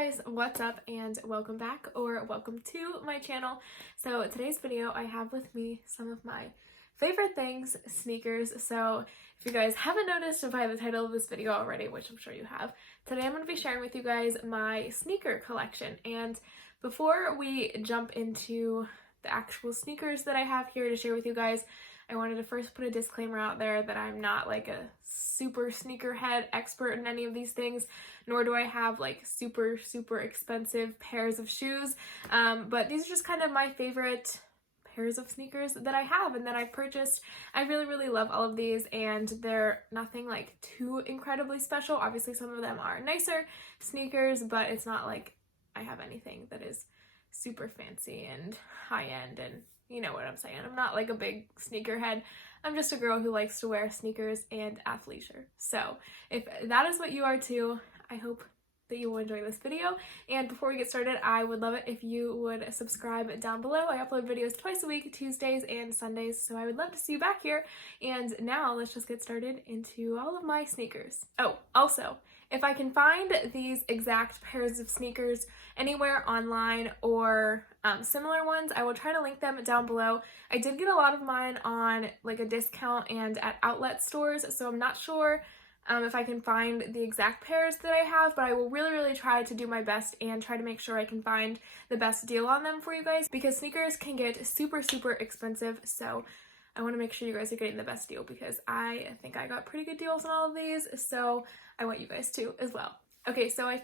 guys, what's up and welcome back or welcome to my channel. So today's video I have with me some of my favorite things, sneakers. So if you guys haven't noticed by the title of this video already, which I'm sure you have, today I'm going to be sharing with you guys my sneaker collection. And before we jump into the actual sneakers that I have here to share with you guys, I wanted to first put a disclaimer out there that I'm not like a super sneakerhead expert in any of these things, nor do I have like super expensive pairs of shoes, but these are just kind of my favorite pairs of sneakers that I have and that I've purchased. I really love all of these, and they're nothing like too incredibly special. Obviously some of them are nicer sneakers, but it's not like I have anything that is super fancy and high-end, and you know what I'm saying. I'm not like a big sneakerhead. I'm just a girl who likes to wear sneakers and athleisure. So if that is what you are too, I hope that you will enjoy this video. And before we get started, I would love it if you would subscribe down below. I upload videos twice a week, Tuesdays and Sundays, so I would love to see you back here. And now let's just get started into all of my sneakers. Oh, also, if I can find these exact pairs of sneakers anywhere online or similar ones, I will try to link them down below. I did get a lot of mine on like a discount and at outlet stores, so I'm not sure if I can find the exact pairs that I have, but I will really try to do my best and try to make sure I can find the best deal on them for you guys, because sneakers can get super expensive, so I want to make sure you guys are getting the best deal, because I think I got pretty good deals on all of these, so I want you guys to as well. Okay, so I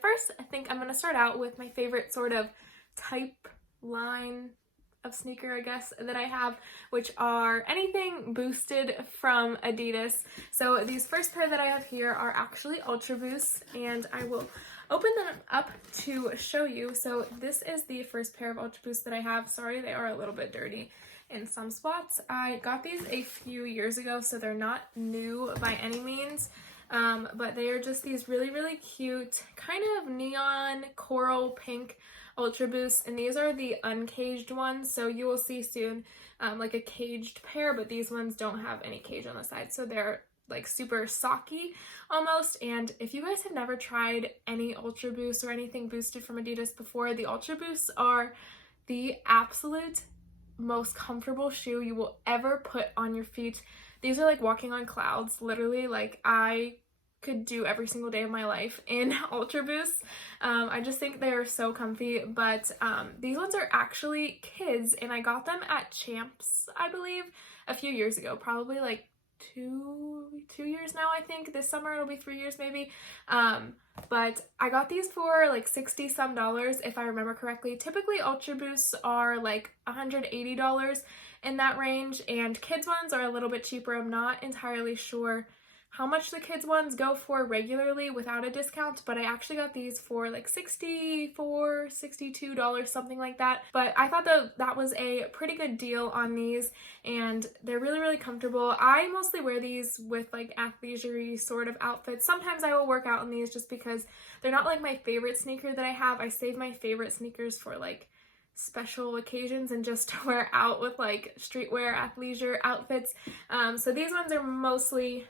think I'm going to start out with my favorite sort of type line of sneaker, I guess, that I have, which are anything boosted from Adidas. So these first pair that I have here are actually Ultra Boosts, and I will open them up to show you. So this is the first pair of Ultra Boosts that I have. Sorry, they are a little bit dirty in some spots. I got these a few years ago, so they're not new by any means, but they are just these really cute kind of neon coral pink Ultra Boosts, and these are the uncaged ones, so you will see soon like a caged pair, but these ones don't have any cage on the side, so they're like super socky almost. And if you guys have never tried any Ultra Boosts or anything boosted from Adidas before, the Ultra Boosts are the absolute most comfortable shoe you will ever put on your feet. These are like walking on clouds, literally. Like I could do every single day of my life in Ultra Boosts. I just think they are so comfy, but these ones are actually kids, and I got them at Champs, I believe, a few years ago, probably like two years now. I think this summer it'll be 3 years maybe, but I got these for like $60 some if I remember correctly. Typically Ultra Boosts are like $180 in that range, and kids ones are a little bit cheaper. I'm not entirely sure how much the kids ones go for regularly without a discount, but I actually got these for like $64, $62, something like that. But I thought that was a pretty good deal on these, and they're really comfortable. I mostly wear these with like athleisure sort of outfits. Sometimes I will work out in these just because they're not like my favorite sneaker that I have. I save my favorite sneakers for like special occasions and just to wear out with like streetwear athleisure outfits. So these ones are mostly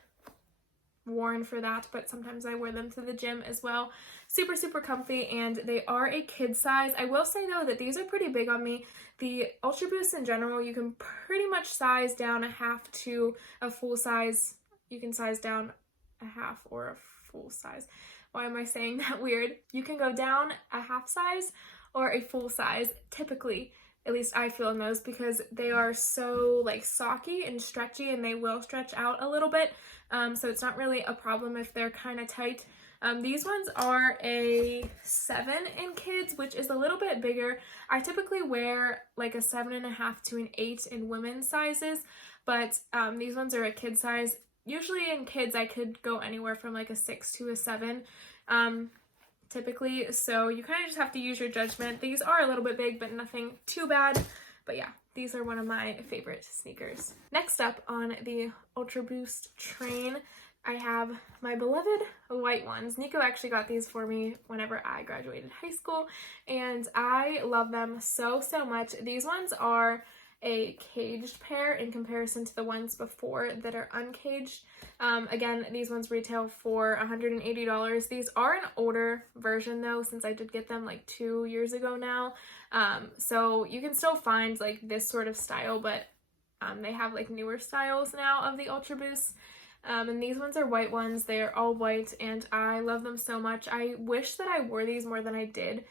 worn for that, but sometimes I wear them to the gym as well. Super comfy, and they are a kid size. I will say though that these are pretty big on me. The Ultra Boosts in general, you can pretty much size down a half to a full size. You can size down a half or a full size. Why am I saying that weird? You can go down a half size or a full size, typically. At least I feel in those, because they are so like socky and stretchy, and they will stretch out a little bit. So it's not really a problem if they're kind of tight. These ones are a 7 in kids, which is a little bit bigger. I typically wear like a 7.5 to an 8 in women's sizes, but these ones are a kid size. Usually in kids I could go anywhere from like a 6 to a 7. Typically, so you kind of just have to use your judgment. These are a little bit big, but nothing too bad. But yeah, these are one of my favorite sneakers. Next up on the Ultra Boost train, I have my beloved white ones. Nico actually got these for me whenever I graduated high school, and I love them so much. These ones are a caged pair in comparison to the ones before that are uncaged. Again, these ones retail for $180. These are an older version though, since I did get them like 2 years ago now. So you can still find like this sort of style, but they have like newer styles now of the Ultra Boosts. And these ones are white ones. They're all white and I love them so much. I wish that I wore these more than I did,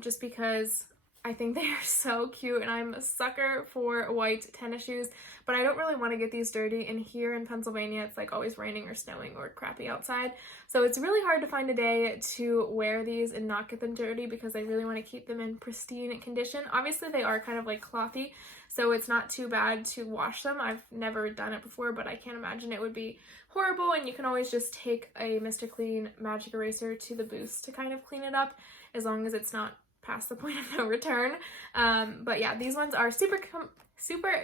just because I think they are so cute and I'm a sucker for white tennis shoes, but I don't really want to get these dirty, and here in Pennsylvania it's like always raining or snowing or crappy outside, so it's really hard to find a day to wear these and not get them dirty because I really want to keep them in pristine condition. Obviously they are kind of like clothy, so it's not too bad to wash them. I've never done it before, but I can't imagine it would be horrible, and you can always just take a Mr. Clean magic eraser to the Boost to kind of clean it up, as long as it's not past the point of no return. But yeah, these ones are super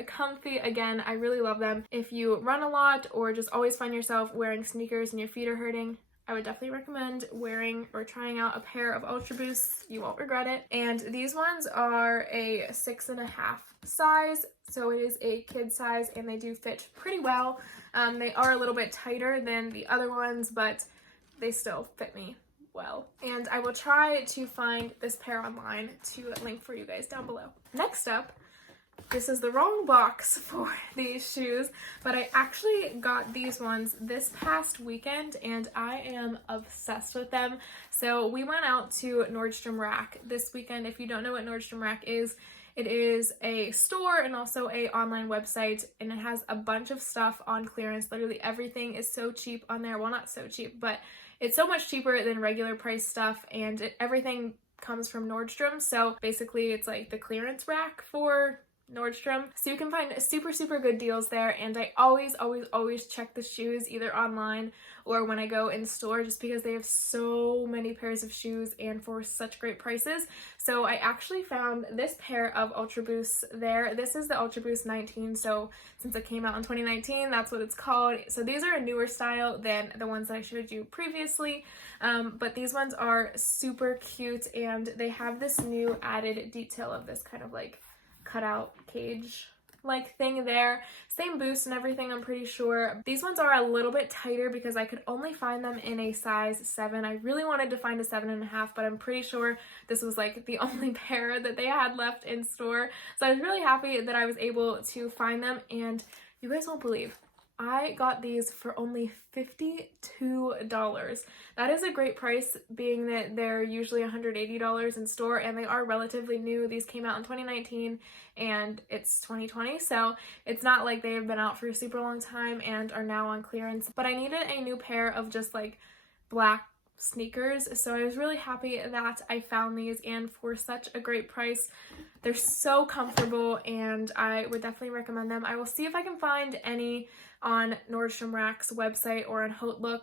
comfy. Again, I really love them. If you run a lot or just always find yourself wearing sneakers and your feet are hurting, I would definitely recommend wearing or trying out a pair of Ultra Boosts. You won't regret it. And these ones are a 6.5 size, so it is a kid size and they do fit pretty well. They are a little bit tighter than the other ones, but they still fit me well. And I will try to find this pair online to link for you guys down below. Next up, this is the wrong box for these shoes, but I actually got these ones this past weekend and I am obsessed with them. So we went out to Nordstrom Rack this weekend. If you don't know what Nordstrom Rack is, it is a store and also a online website, and it has a bunch of stuff on clearance. Literally everything is so cheap on there. Well, not so cheap, but it's so much cheaper than regular price stuff, and everything comes from Nordstrom. So basically it's like the clearance rack for Nordstrom. So you can find super good deals there, and I always check the shoes either online or when I go in store, just because they have so many pairs of shoes and for such great prices. So I actually found this pair of Ultra Boosts there. This is the Ultra Boost 19, so since it came out in 2019, that's what it's called. So these are a newer style than the ones that I showed you previously, but these ones are super cute, and they have this new added detail of this kind of like cutout cage like thing there. Same boost and everything, I'm pretty sure. These ones are a little bit tighter because I could only find them in a size 7. I really wanted to find a 7.5, but I'm pretty sure this was like the only pair that they had left in store. So I was really happy that I was able to find them, and you guys won't believe, I got these for only $52. That is a great price, being that they're usually $180 in store, and they are relatively new. These came out in 2019 and it's 2020, so it's not like they have been out for a super long time and are now on clearance. But I needed a new pair of just like black sneakers, so I was really happy that I found these, and for such a great price. They're so comfortable and I would definitely recommend them. I will see if I can find any on Nordstrom Rack's website or on Hotlook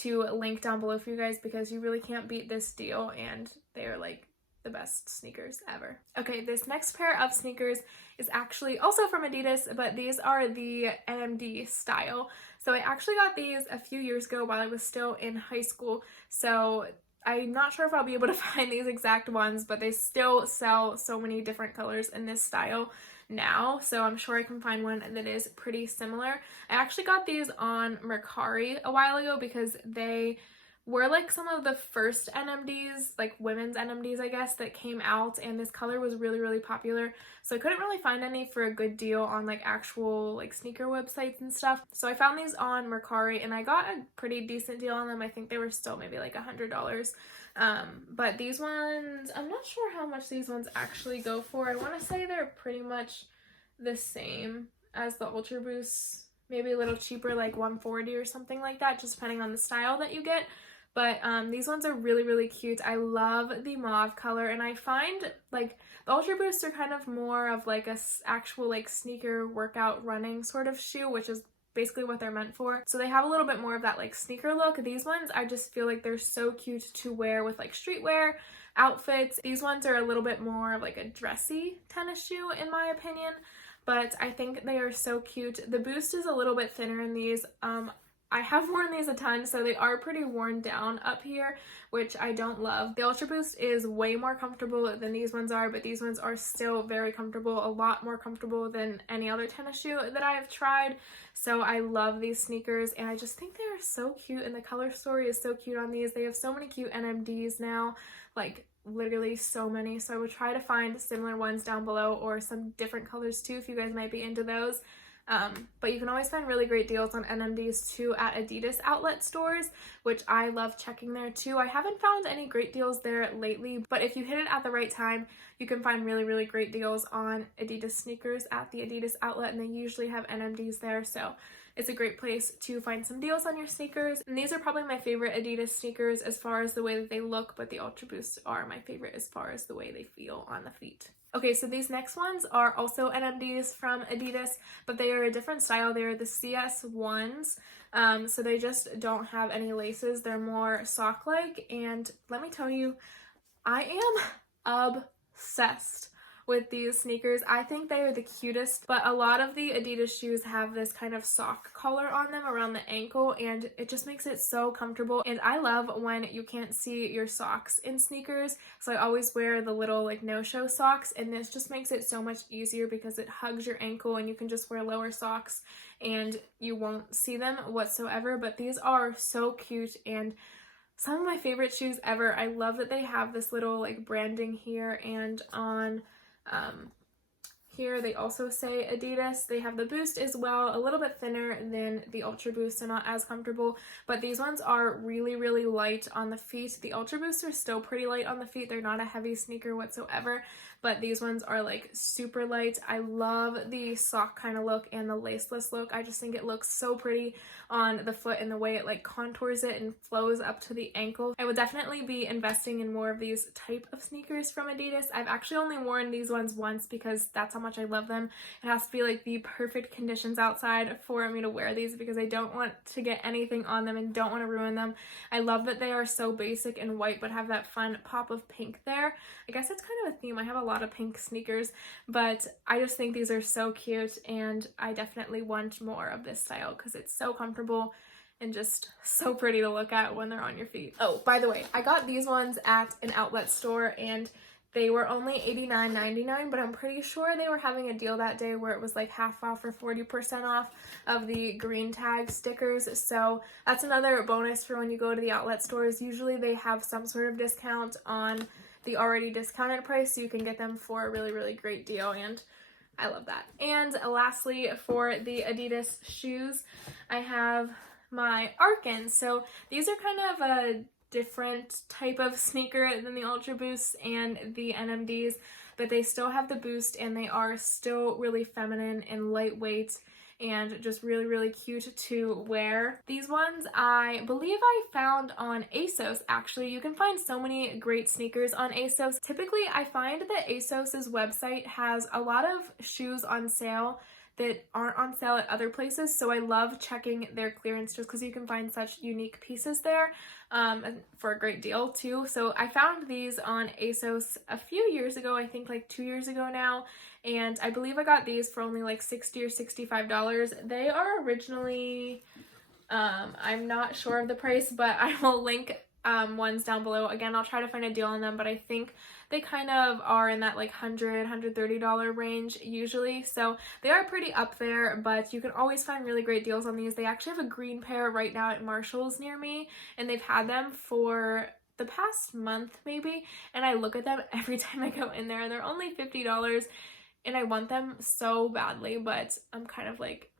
to link down below for you guys, because you really can't beat this deal and they are like the best sneakers ever. Okay, this next pair of sneakers is actually also from Adidas, but these are the NMD style. So I actually got these a few years ago while I was still in high school, so I'm not sure if I'll be able to find these exact ones, but they still sell so many different colors in this style now, so I'm sure I can find one that is pretty similar. I actually got these on Mercari a while ago because they were like some of the first NMDs, like women's NMDs I guess, that came out, and this color was really popular, so I couldn't really find any for a good deal on like actual like sneaker websites and stuff. So I found these on Mercari and I got a pretty decent deal on them. I think they were still maybe like $100. But these ones, I'm not sure how much these ones actually go for. I want to say they're pretty much the same as the Ultra Boosts, maybe a little cheaper, like $140 or something like that, just depending on the style that you get. But these ones are really cute. I love the mauve color, and I find like the Ultra Boosts are kind of more of like a actual like sneaker workout running sort of shoe, which is basically what they're meant for. So they have a little bit more of that like sneaker look. These ones, I just feel like they're so cute to wear with like streetwear outfits. These ones are a little bit more of like a dressy tennis shoe in my opinion, but I think they are so cute. The boost is a little bit thinner in these. I have worn these a ton, so they are pretty worn down up here, which I don't love. The Ultra Boost is way more comfortable than these ones are, but these ones are still very comfortable, a lot more comfortable than any other tennis shoe that I have tried. So I love these sneakers, and I just think they are so cute, and the color story is so cute on these. They have so many cute NMDs now, like literally so many. So I would try to find similar ones down below, or some different colors too if you guys might be into those. But you can always find really great deals on NMDs too at Adidas outlet stores, which I love checking there too. I haven't found any great deals there lately, but if you hit it at the right time, you can find really great deals on Adidas sneakers at the Adidas outlet, and they usually have NMDs there, so it's a great place to find some deals on your sneakers. And these are probably my favorite Adidas sneakers as far as the way that they look, but the Ultra Boosts are my favorite as far as the way they feel on the feet. Okay, so these next ones are also NMDs from Adidas, but they are a different style. They are the CS ones, so they just don't have any laces. They're more sock-like, and let me tell you, I am obsessed with these sneakers. I think they are the cutest, but a lot of the Adidas shoes have this kind of sock collar on them around the ankle, and it just makes it so comfortable. And I love when you can't see your socks in sneakers, so I always wear the little like no-show socks, and this just makes it so much easier because it hugs your ankle and you can just wear lower socks and you won't see them whatsoever. But these are so cute and some of my favorite shoes ever. I love that they have this little like branding here, and on here they also say Adidas. They have the Boost as well, a little bit thinner than the Ultra Boost, so not as comfortable, but these ones are really light on the feet. The Ultra Boosts are still pretty light on the feet. They're not a heavy sneaker whatsoever, but these ones are like super light. I love the sock kind of look and the laceless look. I just think it looks so pretty on the foot and the way it like contours it and flows up to the ankle. I would definitely be investing in more of these type of sneakers from Adidas. I've actually only worn these ones once because that's how much I love them. It has to be like the perfect conditions outside for me to wear these because I don't want to get anything on them and don't want to ruin them. I love that they are so basic and white but have that fun pop of pink there. I guess it's kind of a theme. I have a lot of pink sneakers, but I just think these are so cute, and I definitely want more of this style because it's so comfortable and just so pretty to look at when they're on your feet. Oh, by the way, I got these ones at an outlet store and they were only $89.99, but I'm pretty sure they were having a deal that day where it was like half off or 40% off of the green tag stickers. So that's another bonus for when you go to the outlet stores. Usually they have some sort of discount on the already discounted price, so you can get them for a really great deal, and I love that. And lastly, for the Adidas shoes, I have my Arkans. So these are kind of a different type of sneaker than the Ultra Boosts and the NMDs, but they still have the Boost and they are still really feminine and lightweight and just really cute to wear. These ones I believe I found on ASOS. Actually, you can find so many great sneakers on ASOS. Typically I find that ASOS's website has a lot of shoes on sale that aren't on sale at other places, so I love checking their clearance just because you can find such unique pieces there for a great deal too. So I found these on ASOS a few years ago, I think like 2 years ago now, and I believe I got these for only like $60 or $65. They are originally, I'm not sure of the price, but I will link ones down below. Again, I'll try to find a deal on them, but I think they kind of are in that like $100, $130 range usually, so they are pretty up there, but you can always find really great deals on these. They actually have a green pair right now at Marshall's near me, and they've had them for the past month maybe, and I look at them every time I go in there, and they're only $50, and I want them so badly, but I'm kind of like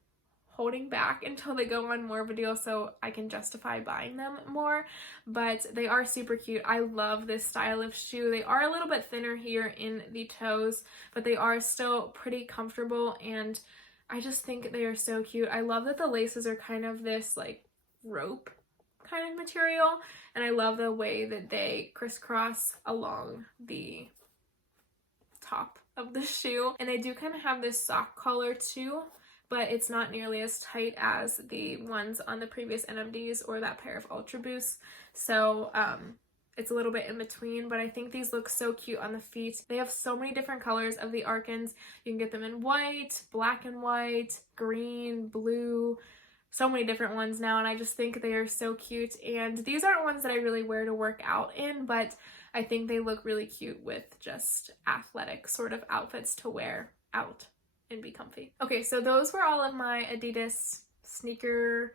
holding back until they go on more of a deal so I can justify buying them more. But they are super cute. I love this style of shoe. They are a little bit thinner here in the toes, but they are still pretty comfortable, and I just think they are so cute. I love that the laces are kind of this like rope kind of material, and I love the way that they crisscross along the top of the shoe, and they do kind of have this sock collar too, but it's not nearly as tight as the ones on the previous NMDs or that pair of Ultra Boosts. So it's a little bit in between, but I think these look so cute on the feet. They have so many different colors of the Arkans. You can get them in white, black and white, green, blue, so many different ones now, and I just think they are so cute. And these aren't ones that I really wear to work out in, but I think they look really cute with just athletic sort of outfits to wear out and be comfy. Okay, so those were all of my Adidas sneaker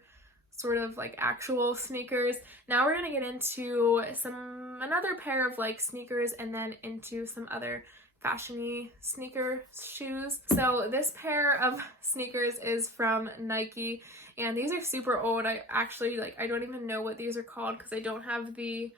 sort of like actual sneakers. Now we're gonna get into another pair of like sneakers and then into some other fashiony sneaker shoes. So this pair of sneakers is from Nike, and these are super old. I actually I don't even know what these are called because I don't have the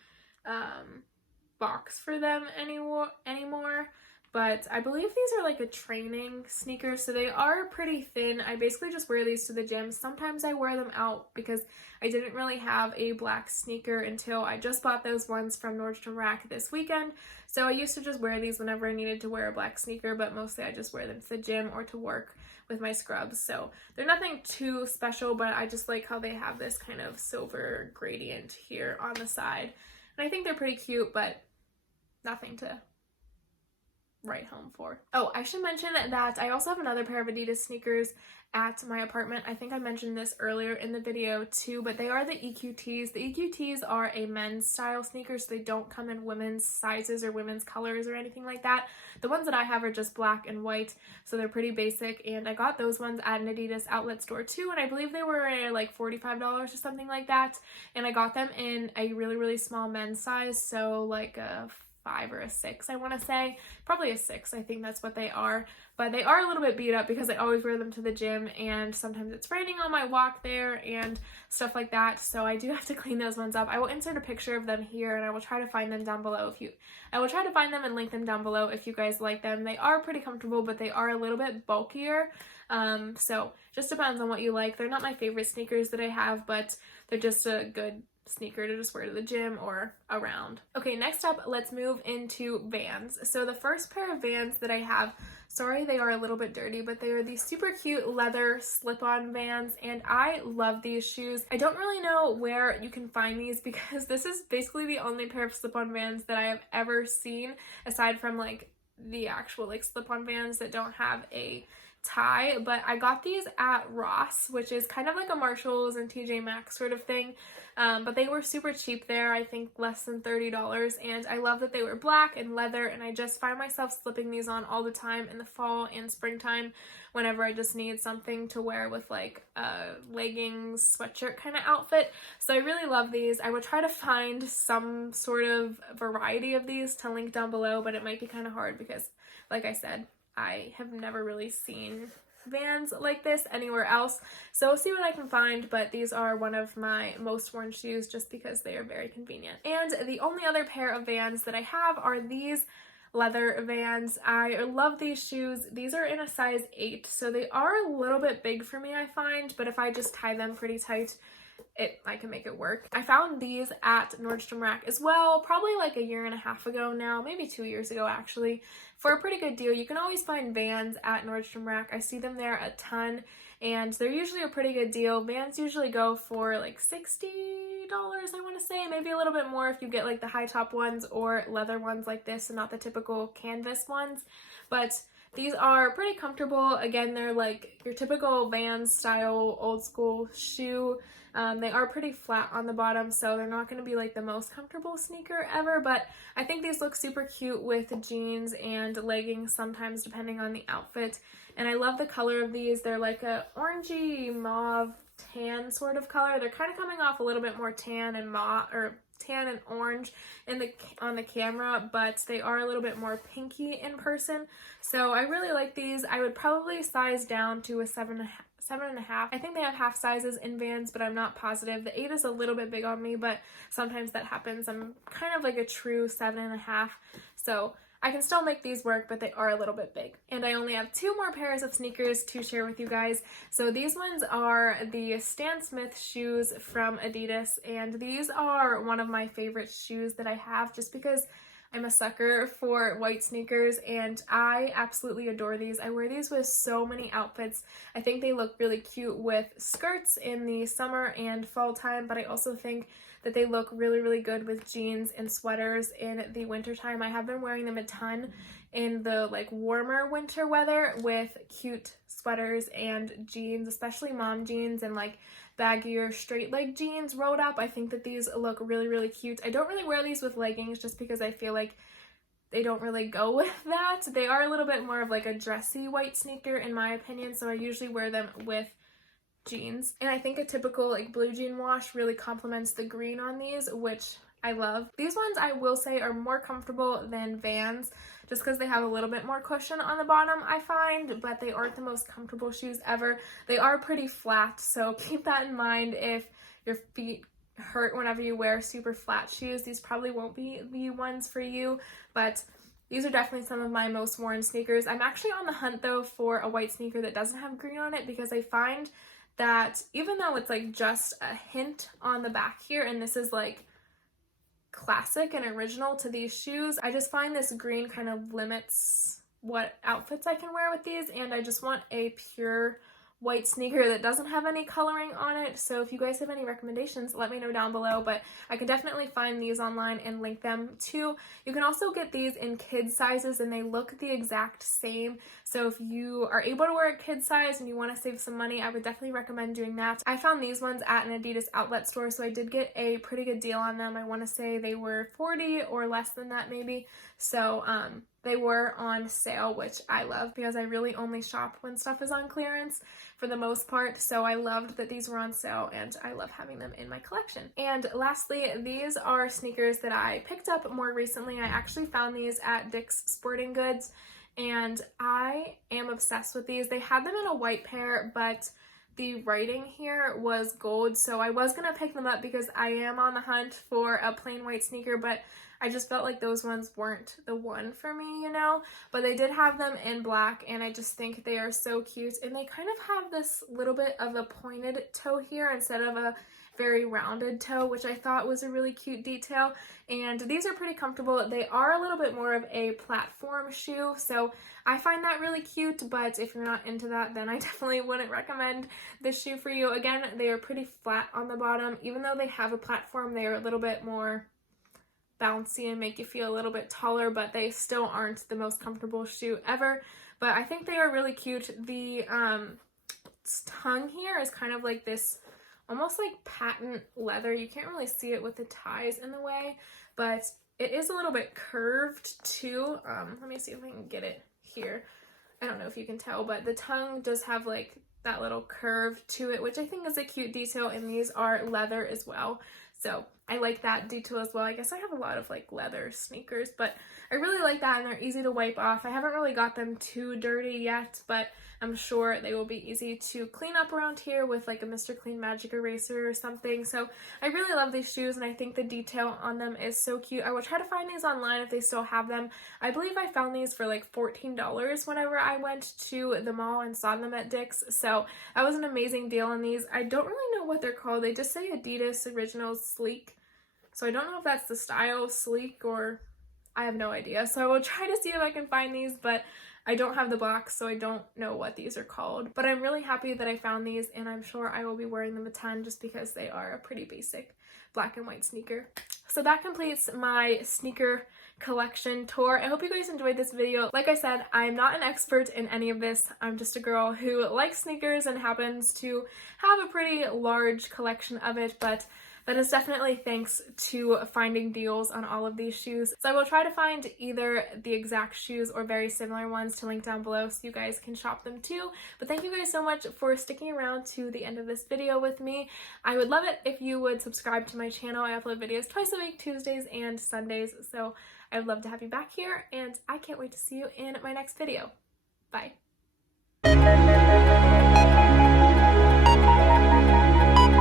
box for them anymore. But I believe these are like a training sneaker, so they are pretty thin. I basically just wear these to the gym. Sometimes I wear them out because I didn't really have a black sneaker until I just bought those ones from Nordstrom Rack this weekend. So I used to just wear these whenever I needed to wear a black sneaker, but mostly I just wear them to the gym or to work with my scrubs. So they're nothing too special, but I just like how they have this kind of silver gradient here on the side. And I think they're pretty cute, but nothing to write home for. Oh, I should mention that I also have another pair of Adidas sneakers at my apartment. I think I mentioned this earlier in the video too, but they are the EQTs. The EQTs are a men's style sneaker, so they don't come in women's sizes or women's colors or anything like that. The ones that I have are just black and white, so they're pretty basic, and I got those ones at an Adidas outlet store too, and I believe they were like $45 or something like that, and I got them in a really, really small men's size, so like a 5 or a 6, I want to say. Probably a 6, I think that's what they are. But they are a little bit beat up because I always wear them to the gym, and sometimes it's raining on my walk there and stuff like that, so I do have to clean those ones up. I will insert a picture of them here, and I will try to find them down below I will try to find them and link them down below if you guys like them. They are pretty comfortable, but they are a little bit bulkier, so just depends on what you like. They're not my favorite sneakers that I have, but they're just a good sneaker to just wear to the gym or around. Okay, next up, let's move into Vans. So the first pair of Vans that I have, sorry they are a little bit dirty, but they are these super cute leather slip-on Vans, and I love these shoes. I don't really know where you can find these because this is basically the only pair of slip-on Vans that I have ever seen, aside from like the actual like slip-on Vans that don't have a tie. But I got these at Ross, which is kind of like a Marshalls and TJ Maxx sort of thing, but they were super cheap there, I think less than $30, and I love that they were black and leather, and I just find myself slipping these on all the time in the fall and springtime whenever I just need something to wear with like a leggings, sweatshirt kind of outfit. So I really love these. I would try to find some sort of variety of these to link down below, but it might be kind of hard because, like I said, I have never really seen Vans like this anywhere else, so we'll see what I can find, but these are one of my most worn shoes just because they are very convenient. And the only other pair of Vans that I have are these leather Vans. I love these shoes. These are in a size 8, so they are a little bit big for me, I find, but if I just tie them pretty tight, I can make it work. I found these at Nordstrom Rack as well, probably like a year and a half ago now, maybe 2 years ago actually, for a pretty good deal. You can always find Vans at Nordstrom Rack. I see them there a ton, and they're usually a pretty good deal. Vans usually go for like $60, I want to say, maybe a little bit more if you get like the high top ones or leather ones like this and not the typical canvas ones, but these are pretty comfortable. Again, they're like your typical Vans style old school shoe. They are pretty flat on the bottom, so they're not going to be like the most comfortable sneaker ever, but I think these look super cute with jeans and leggings sometimes depending on the outfit. And I love the color of these. They're like a orangey mauve tan sort of color. They're kind of coming off a little bit more tan and mauve, or tan and orange on the camera, but they are a little bit more pinky in person. So I really like these. I would probably size down to a 7.5. I think they have half sizes in Vans, but I'm not positive. The 8 is a little bit big on me, but sometimes that happens. I'm kind of like a true 7.5, so I can still make these work, but they are a little bit big. And I only have 2 more pairs of sneakers to share with you guys. So these ones are the Stan Smith shoes from Adidas, and these are one of my favorite shoes that I have just because I'm a sucker for white sneakers, and I absolutely adore these. I wear these with so many outfits. I think they look really cute with skirts in the summer and fall time, but I also think that they look really, really good with jeans and sweaters in the winter time. I have been wearing them a ton in the like warmer winter weather with cute sweaters and jeans, especially mom jeans and like baggier straight leg jeans rolled up. I think that these look really, really cute. I don't really wear these with leggings just because I feel like they don't really go with that. They are a little bit more of like a dressy white sneaker in my opinion, so I usually wear them with jeans. And I think a typical like blue jean wash really complements the green on these, which I love. These ones I will say are more comfortable than Vans just because they have a little bit more cushion on the bottom, I find, but they aren't the most comfortable shoes ever. They are pretty flat, so keep that in mind if your feet hurt whenever you wear super flat shoes. These probably won't be the ones for you, but these are definitely some of my most worn sneakers. I'm actually on the hunt though for a white sneaker that doesn't have green on it because I find that even though it's like just a hint on the back here, and this is like classic and original to these shoes, I just find this green kind of limits what outfits I can wear with these, and I just want a pure white sneaker that doesn't have any coloring on it. So if you guys have any recommendations, let me know down below, but I can definitely find these online and link them too. You can also get these in kids sizes and they look the exact same. So if you are able to wear a kid size and you want to save some money, I would definitely recommend doing that. I found these ones at an Adidas outlet store, so I did get a pretty good deal on them. I want to say they were $40 or less than that maybe. So they were on sale, which I love because I really only shop when stuff is on clearance for the most part. So I loved that these were on sale and I love having them in my collection. And lastly, these are sneakers that I picked up more recently. I actually found these at Dick's Sporting Goods and I am obsessed with these. They had them in a white pair, but the writing here was gold, so I was gonna pick them up because I am on the hunt for a plain white sneaker, but I just felt like those ones weren't the one for me, you know? But they did have them in black, and I just think they are so cute, and they kind of have this little bit of a pointed toe here instead of a very rounded toe, which I thought was a really cute detail. And these are pretty comfortable. They are a little bit more of a platform shoe, so I find that really cute, but if you're not into that, then I definitely wouldn't recommend this shoe for you. Again, they are pretty flat on the bottom. Even though they have a platform, they are a little bit more bouncy and make you feel a little bit taller, but they still aren't the most comfortable shoe ever. But I think they are really cute. The tongue here is kind of like this almost like patent leather. You can't really see it with the ties in the way, but it is a little bit curved too. Let me see if I can get it here. I don't know if you can tell, but the tongue does have like that little curve to it, which I think is a cute detail, and these are leather as well. So I like that detail as well. I guess I have a lot of like leather sneakers, but I really like that, and they're easy to wipe off. I haven't really got them too dirty yet, but I'm sure they will be easy to clean up around here with like a Mr. Clean Magic Eraser or something. So I really love these shoes, and I think the detail on them is so cute. I will try to find these online if they still have them. I believe I found these for like $14 whenever I went to the mall and saw them at Dick's. So that was an amazing deal on these. I don't really know what they're called. They just say Adidas Originals Sleek. So I don't know if that's the style, sleek, or I have no idea. So I will try to see if I can find these, but I don't have the box, so I don't know what these are called. But I'm really happy that I found these, and I'm sure I will be wearing them a ton just because they are a pretty basic black and white sneaker. So that completes my sneaker collection tour. I hope you guys enjoyed this video. Like I said, I'm not an expert in any of this. I'm just a girl who likes sneakers and happens to have a pretty large collection of it, but that is definitely thanks to finding deals on all of these shoes. So I will try to find either the exact shoes or very similar ones to link down below so you guys can shop them too. But thank you guys so much for sticking around to the end of this video with me. I would love it if you would subscribe to my channel. I upload videos twice a week, Tuesdays and Sundays. So I would love to have you back here, and I can't wait to see you in my next video. Bye.